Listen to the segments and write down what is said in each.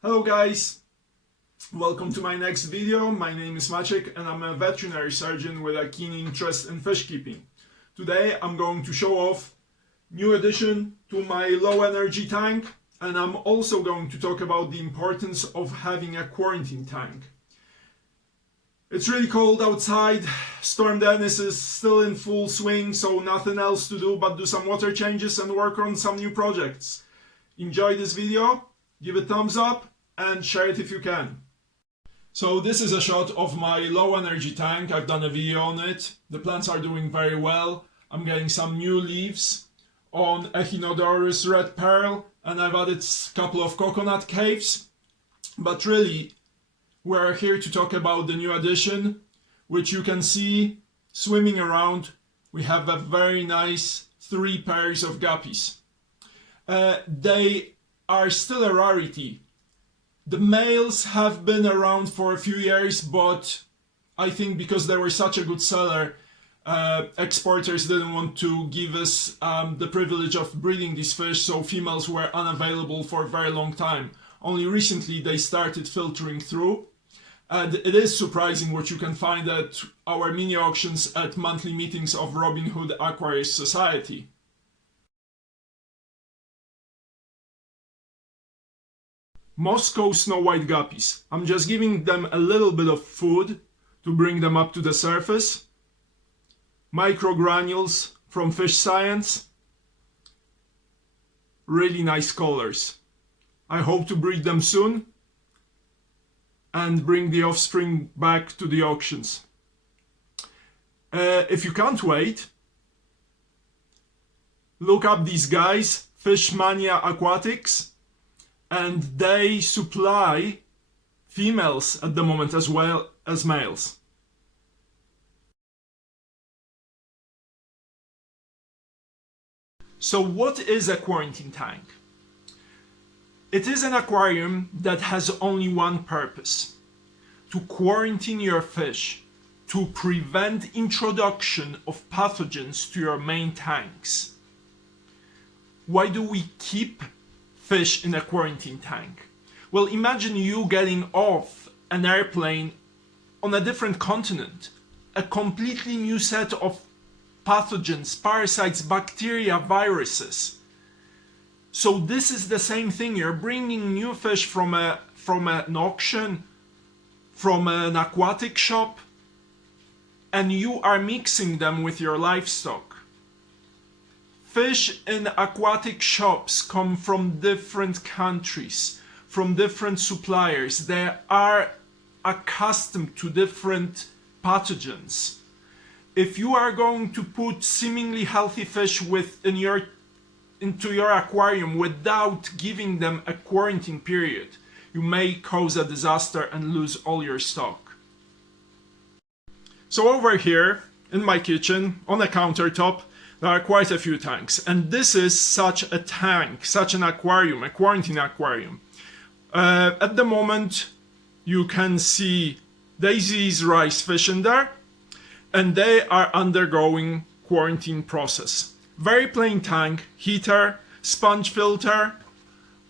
Hello guys, welcome to my next video. My name is Maciek and I'm a veterinary surgeon with a keen interest in fish keeping. Today I'm going to show off new addition to my low energy tank, and I'm also going to talk about the importance of having a quarantine tank. It's really cold outside, Storm Dennis is still in full swing, so nothing else to do but do some water changes and work on some new projects. Enjoy this video, give it a thumbs up and share it if you can. So this is a shot of my low energy tank. I've done a video on it. The plants are doing very well. I'm getting some new leaves on Echinodorus Red Pearl, and I've added a couple of coconut caves. But really, we're here to talk about the new addition, which you can see swimming around. We have a very nice 3 pairs of guppies. They are still a rarity. The males have been around for a few years, but I think because they were such a good seller, exporters didn't want to give us the privilege of breeding these fish, so females were unavailable for a very long time. Only recently they started filtering through, and it is surprising what you can find at our mini auctions at monthly meetings of Robin Hood Aquarists Society. Moscow snow white guppies. I'm just giving them a little bit of food to bring them up to the surface. Microgranules from Fish Science. Really nice colors. I hope to breed them soon and bring the offspring back to the auctions. If you can't wait, look up these guys, Fish Mania Aquatics, and they supply females at the moment as well as males. So what is a quarantine tank? It is an aquarium that has only one purpose: to quarantine your fish, to prevent introduction of pathogens to your main tanks. Why do we keep fish in a quarantine tank? Well, imagine you getting off an airplane on a different continent, a completely new set of pathogens, parasites, bacteria, viruses. So this is the same thing. You're bringing new fish from an auction, from an aquatic shop, and you are mixing them with your livestock. Fish in aquatic shops come from different countries, from different suppliers. They are accustomed to different pathogens. If you are going to put seemingly healthy fish into your aquarium without giving them a quarantine period, you may cause a disaster and lose all your stock. So over here in my kitchen, on a countertop, there are quite a few tanks, and this is such a tank, such an aquarium, a quarantine aquarium. At the moment, you can see Daisy's rice fish in there, and they are undergoing quarantine process. Very plain tank, heater, sponge filter.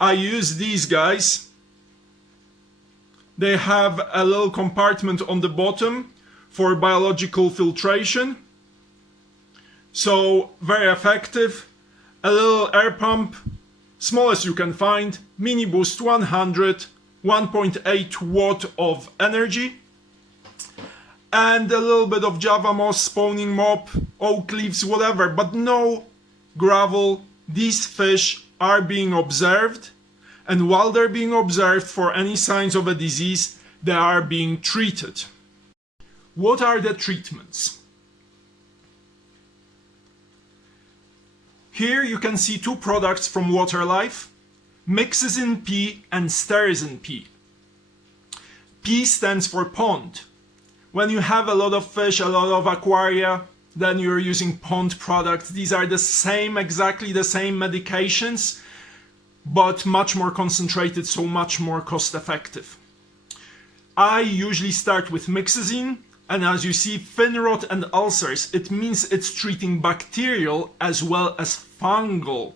I use these guys. They have a little compartment on the bottom for biological filtration. So very effective. A little air pump, smallest you can find, mini boost 100, 1.8 watt of energy, and a little bit of Java moss, spawning mop, oak leaves, whatever, but no gravel. These fish are being observed, and while they're being observed for any signs of a disease, they are being treated. What are the treatments? Here you can see 2 products from Waterlife, Mixazin P and Sterizin P. P stands for pond. When you have a lot of fish, a lot of aquaria, then you're using pond products. These are the same, exactly the same medications, but much more concentrated, so much more cost effective. I usually start with Mixazin, and as you see, fin rot and ulcers, it means it's treating bacterial as well as fungal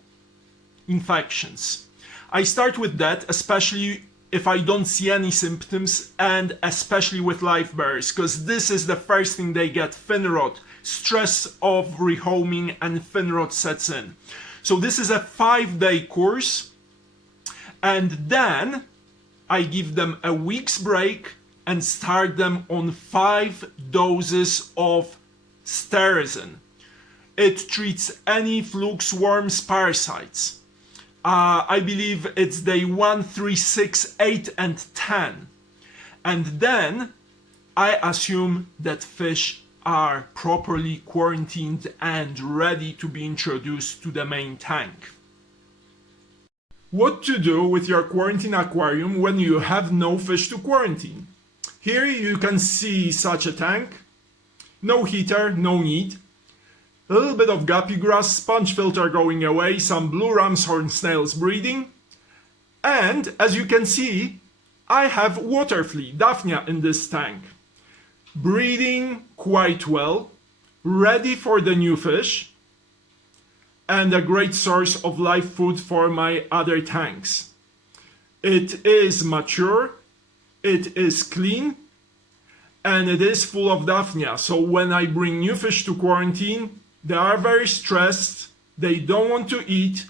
infections. I start with that, especially if I don't see any symptoms, and especially with live bears, because this is the first thing they get: fin rot, stress of rehoming, and fin rot sets in. So this is a 5-day course, and then I give them a week's break and start them on 5 doses of sterizin. It treats any flukes, worms, parasites. I believe it's day 1, 3, 6, 8, and 10. And then I assume that fish are properly quarantined and ready to be introduced to the main tank. What to do with your quarantine aquarium when you have no fish to quarantine? Here you can see such a tank. No heater, no need. A little bit of guppy grass, sponge filter going away, some blue ram's horn snails breeding. And as you can see, I have water flea, Daphnia, in this tank. Breeding quite well, ready for the new fish, and a great source of live food for my other tanks. It is mature, it is clean, and it is full of Daphnia. So when I bring new fish to quarantine, they are very stressed, they don't want to eat,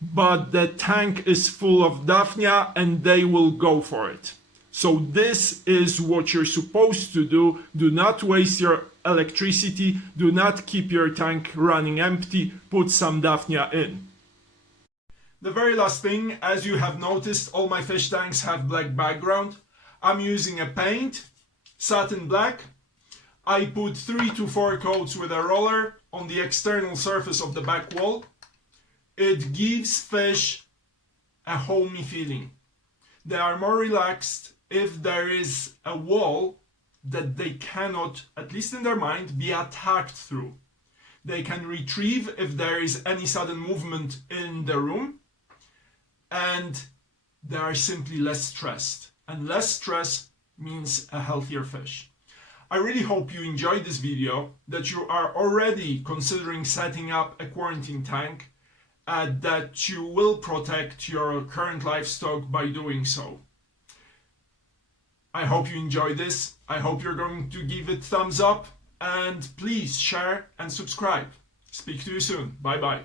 but the tank is full of Daphnia and they will go for it. So this is what you're supposed to do. Do not waste your electricity, do not keep your tank running empty, put some Daphnia in. The very last thing, as you have noticed, all my fish tanks have black background. I'm using a paint, satin black. I put 3 to 4 coats with a roller on the external surface of the back wall. It gives fish a homey feeling. They are more relaxed if there is a wall that they cannot, at least in their mind, be attacked through. They can retrieve if there is any sudden movement in the room, and they are simply less stressed. And less stress means a healthier fish. I really hope you enjoyed this video, that you are already considering setting up a quarantine tank, that you will protect your current livestock by doing so. I hope you enjoyed this. I hope you're going to give it thumbs up, and please share and subscribe. Speak to you soon. Bye bye.